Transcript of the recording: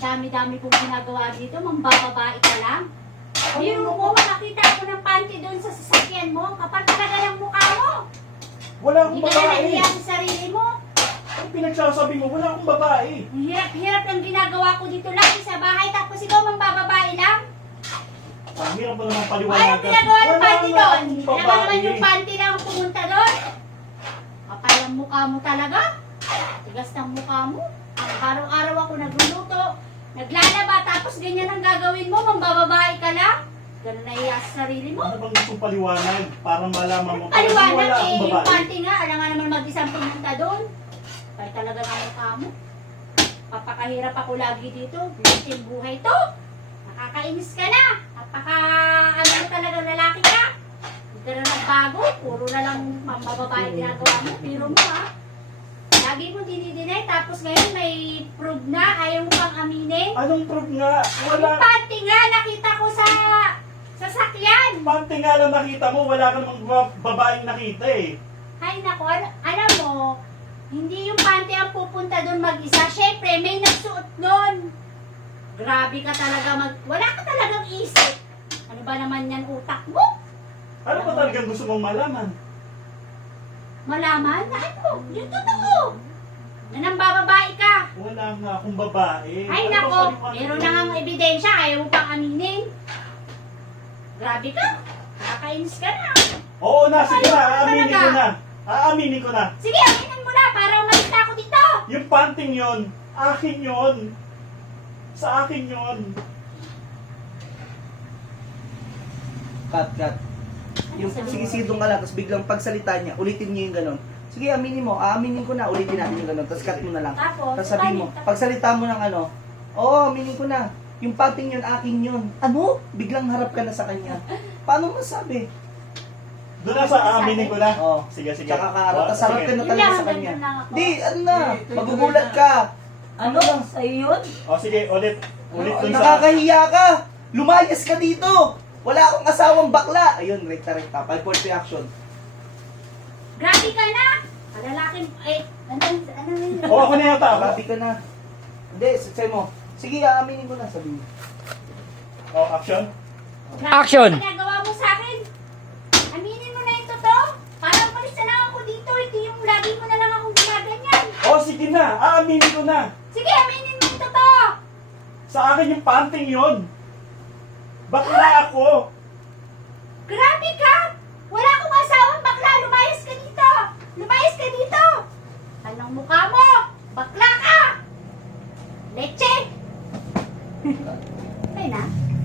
Dami-dami pong ginagawa dito, mambababae ka lang. Biro mo, nakita ko ng panty doon sa sasakyan mo. Kapal talaga yung mukha mo. Wala akong Hindi ka na babae. nahiya sa sarili mo. Ang pinagsasabi mo, wala akong babae. Ang hirap-hirap ng ginagawa ko dito lagi sa bahay, tapos ikaw mambababae lang. Ang hirap mo naman Anong paliwanagan. ginagawa ng Wala panty nga doon? akong Kaya naman babae. yung panty lang ang pumunta doon. Kapal ang mukha mo talaga. Tigas ng mukha mo. Araw-araw ako nagluluto, naglalaba, tapos ganyan ang gagawin mo, mambababae ka lang. Ganun na iya sa sarili mo. Ano bang gusto paliwanag para malaman mo? Paliwanag Wala eh, akong yung babae. panty nga, alam nga naman mag-isang pumunta doon. Kaya talaga ng mukha mo. Papakahirap ako lagi dito. Bitin buhay to. Nakakainis ka na. Ano talaga lalaki ka. Hindi ka na nagbago. Puro na lang mambababae ginagawa mo. Pero mo ha. Lagi mo dinidinay. Tapos ngayon may proof na. Ayaw mo pang aminin. Anong proof nga? Yung Wala. panty nga nakita ko sa sasakyan. Panty nga lang nakita mo, wala kang mga babaeng nakita eh. Ay nako, alam mo, hindi yung panty ang pupunta doon mag-isa. Syempre, may nagsuot doon. Grabe ka talaga wala ka talagang isip. Ano ba naman yan utak mo? Ano ba talagang gusto mong malaman? Malaman na ano? Yung totoo. Na nang bababae ka. Wala nga akong babae. Ay Ano nako, ba paliwanag meron mo? na ngang ebidensya. Ayaw mo pang aminin. Grabe ka. Nakakainis ka na. Oo na, sige Ayaw na, ka aaminin ko talaga. na. Aaminin ko na. Sige, aminin mo na para umalis na ako dito. Yung panting yon, akin yon. Sa akin yon. Cut. Yung sigisidong ka lang, tapos biglang pagsalita niya, ulitin niyo yung ganon. Sige, aminin mo. Aaminin ko na. Ulitin natin yung ganon. Tapos cut mo na lang. Tapos, Tapos sabihin mo, pagsalita mo ng ano, oo, aminin ko na. Yung pating yun, akin yun. Ano? Biglang harap ka na sa kanya. Paano masabi? Doon na sa aaminin ko na. Oo. Sige, sige. Tsaka kaharap. Oh, Tapos harap sige. ka na Yun talaga lang, sa kanya. ganun lang ako. Di, ano na. Magugulat ka. Ano? Sa'yo yun? O sige, ulit. Ulit dun sa... Nakakahiya ka. Lumayas ka dito. Wala akong asawang bakla. Ayun, rekta. 5-4 reaction. Grabe ka na! Kalalaking, ano yun? O ako na yata. Grabe ka na. Hindi, say mo. Sige, aaminin ko na, sabi mo. O, action. Action! Ano ginagawa mo sa akin? Aminin mo na yung totoo. Para umalis na lang ako dito. Hindi yung lagi mo na lang akong ginaganyan. O sige na, aaminin ko na. Sige, aminin mo yung totoo. Sa akin yung panting yon. Bakla ako. Grabe ka! Wala akong asawang bakla. Lumayas ka dito. Lumayas ka dito. Anong mukha mo? Bakla ka! Leche! Ay na.